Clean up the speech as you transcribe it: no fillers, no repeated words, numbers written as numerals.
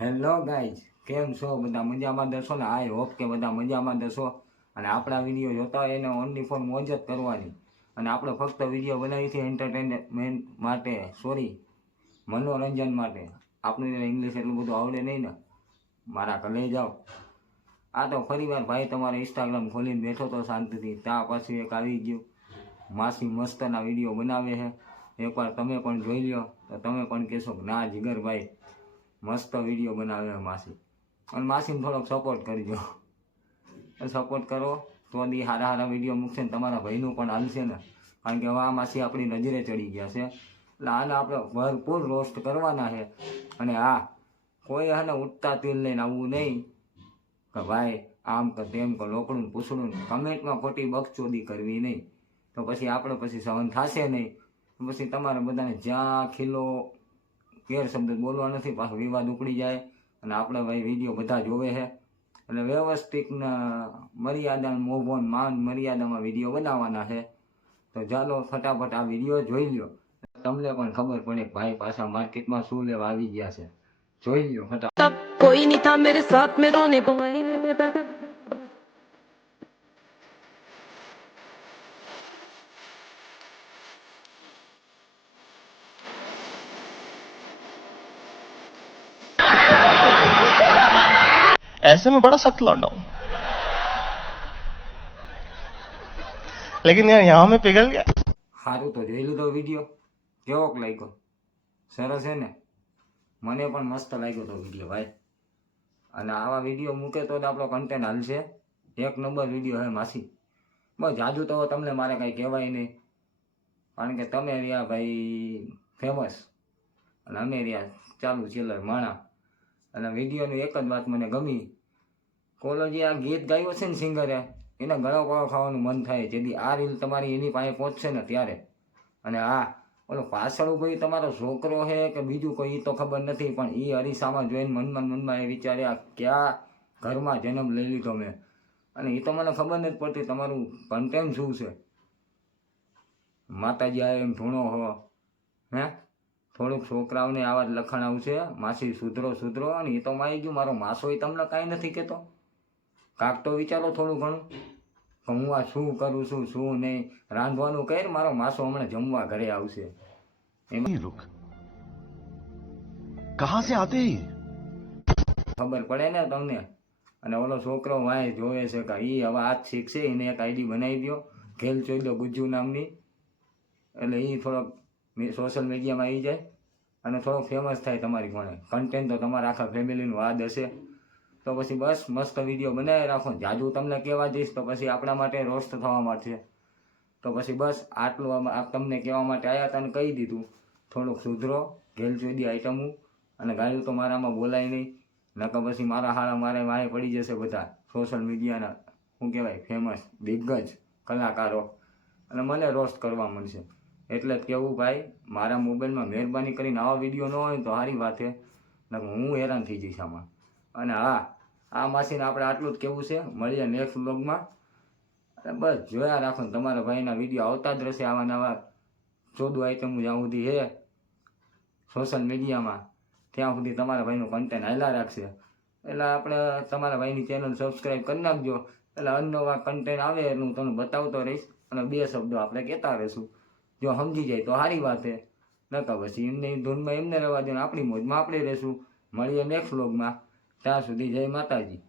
Hello guys, કેમ છો? બધા મજામાં દશો ને? આઈ હોપ કે બધા મજામાં દશો. અને આપણા વિડીયો જોતા હોય એને ઓનલી ફોર મોજ જ કરવાની. અને આપણે ફક્ત વિડીયો બનાવી છે એન્ટરટેનમેન્ટ માટે, મનોરંજન માટે. આપણું ઇંગ્લિશ એટલું બધું આવડે નહીં ને, મારા કલે જાઓ. આ તો ફરી વાર ભાઈ તમારે ઇન્સ્ટાગ્રામ ખોલીને બેઠો તો શાંતિથી, ત્યાં પછી એક આવી ગયું માસી મસ્તના વિડીયો બનાવે છે. એકવાર તમે પણ જોઈ લ્યો તો તમે પણ કહેશો કે ના જીગરભાઈ મસ્ત વિડીયો બનાવે માસી. અને માસીને થોડોક સપોર્ટ કરજો, સપોર્ટ કરો તો દી સારા સારા વિડીયો મૂકશે ને તમારા ભાઈનું પણ હાલશે ને. કારણ કે હવે આ માસી આપણી નજરે ચડી ગયા છે, એટલે આને આપણે ભરપૂર રોસ્ટ કરવાના છે. અને હા, કોઈ હે ને ઉઠતા તીલ લઈને આવવું નહીં કે ભાઈ આમ કે તેમ કે લોકડું પૂછડું. કમેન્ટમાં ખોટી બકચોદી કરવી નહીં, તો પછી આપણે પછી સહન થશે નહીં. પછી તમારે બધાને જ્યાં ખીલો ગેરશબ્દ બોલવા નથી, પાછો વિવાદ ઉપડી જાય. અને આપણે ભાઈ વિડીયો બધા જોવે છે, એટલે વ્યવસ્થિત મર્યાદા મોભોન માન મર્યાદામાં વિડીયો બનાવવાના છે. તો ચાલો ફટાફટ આ વિડીયો જોઈ લ્યો, તમને પણ ખબર પડે ભાઈ પાછા માર્કેટમાં શું લેવા આવી ગયા છે. જોઈ લ્યો ફટાફટ. कोई नहीं था मेरे साथ में रोने को ऐसे में बड़ा सख्त लौंडा हूं, लेकिन यार यहाँ में पिघल गया. સારું, તો જોઈ લીધો વિડીયો, કેવોક લાગ્યો? સરસ છે ને? મને પણ મસ્ત લાગ્યો તો વિડીયો ભાઈ. અને આવા વિડીયો મૂકે તો જ આપણો કન્ટેન્ટ હાલશે. એક નંબર વિડીયો હે માસી. બસ જાજુ તો તમને મારે કાંઈ કહેવાય નહીં, કારણ કે તમે રહ્યા ભાઈ ફેમસ અને અમે રહ્યા ચાલુ ચિલ્લર માણા. અને વિડીયોની એક જ વાત મને ગમી, કોલો જે આ ગીત ગાયું છે ને સિંગરે, એને ગળો ગળો ખાવાનું મન થાય જેથી આ રીલ તમારી એની પાસે પહોંચશે ને ત્યારે. અને હા, ઓલો પાછળ ભાઈ તમારો છોકરો છે કે બીજું કોઈ તો ખબર નથી, પણ એ અરીસામાં જોઈને મનમાં એ વિચાર્યા ક્યાં ઘરમાં જન્મ લઈ લીધો મેં. અને એ તો મને ખબર નથી પડતી તમારું કન્ટેન્ટ શું છે. માતાજી આવે એમ ધૂણો હો હે, થોડુંક છોકરાઓને આવા જ લખણ આવશે, માસી સુધરો. અને એ તો મારી ગયું મારો માસો, એ તમને કાંઈ નથી કહેતો. કાંક તો વિચારો થોડું ઘણું કે હું આ શું કરું છું શું નહીં. રાંધવાનું કહે મારો માસો હમણાં જમવા ઘરે આવશે. એમાં रुक कहां से आते हैं ખબર પડે ને તમને. અને ઓલો છોકરો વાય જોવે છે કે એ હવે આજ શીખશે, એને એક આઈડી બનાવી દો ઘેલ ચોઈ દો ગુજ્જુ નામની, એટલે એ થોડોક સોશિયલ મીડિયામાં આવી જાય અને થોડોક ફેમસ થાય તમારી કોણે. કન્ટેન્ટ તો તમારા આખા ફેમિલીનું યાદ હશે. તો પછી બસ મસ્ત વિડીયો બનાવી રાખો. જાજુ તમને કહેવા જઈશ તો પછી આપણા માટે રોસ્ટ થવા માટે. તો પછી બસ આટલું તમને કહેવા માટે આવ્યા હતા અને કહી દીધું. થોડુંક સુધરો, ઘેલ ચોઈ દી આઈટમું. અને ગાયું તો મારામાં બોલાય નહીં, નકર પછી મારા હારા મારે વાહે પડી જશે બધા સોશિયલ મીડિયાના શું કહેવાય ફેમસ દિગ્ગજ કલાકારો, અને મને રોસ્ટ કરવા મળશે. એટલે જ કહેવું ભાઈ, મારા મોબાઈલમાં મહેરબાની કરીને આવા વિડીયો ન હોય તો સારી વાત છે, નકર હું હેરાન થઈ જઈશ આમાં. અને હા, આ માસીને આપણે આટલું જ કહેવું છે. મળીએ નેક્સ્ટ વ્લોગમાં. અને બસ જોયા રાખો ને, તમારા ભાઈના વિડીયો આવતા જ રહેશે આવા નવા 14 આઈટમો જ્યાં સુધી છે સોશિયલ મીડિયામાં, ત્યાં સુધી તમારા ભાઈનું કન્ટેન્ટ હાલ્યા રાખશે. એટલે આપણે તમારા ભાઈની ચેનલ સબસ્ક્રાઈબ કરી નાખજો, એટલે અનનવા કન્ટેન્ટ આવે એટલે હું તમને બતાવતો રહીશ. અને 2 શબ્દો આપણે કહેતા રહીશું. જો સમજી જાય તો સારી વાત છે, નકર પછી એમની ધૂનમાં એમને રહેવા દે, આપણી મોજમાં આપણે રહીશું. મળીએ નેક્સ્ટ વ્લોગમાં. ત્યાં સુધી જય માતાજી.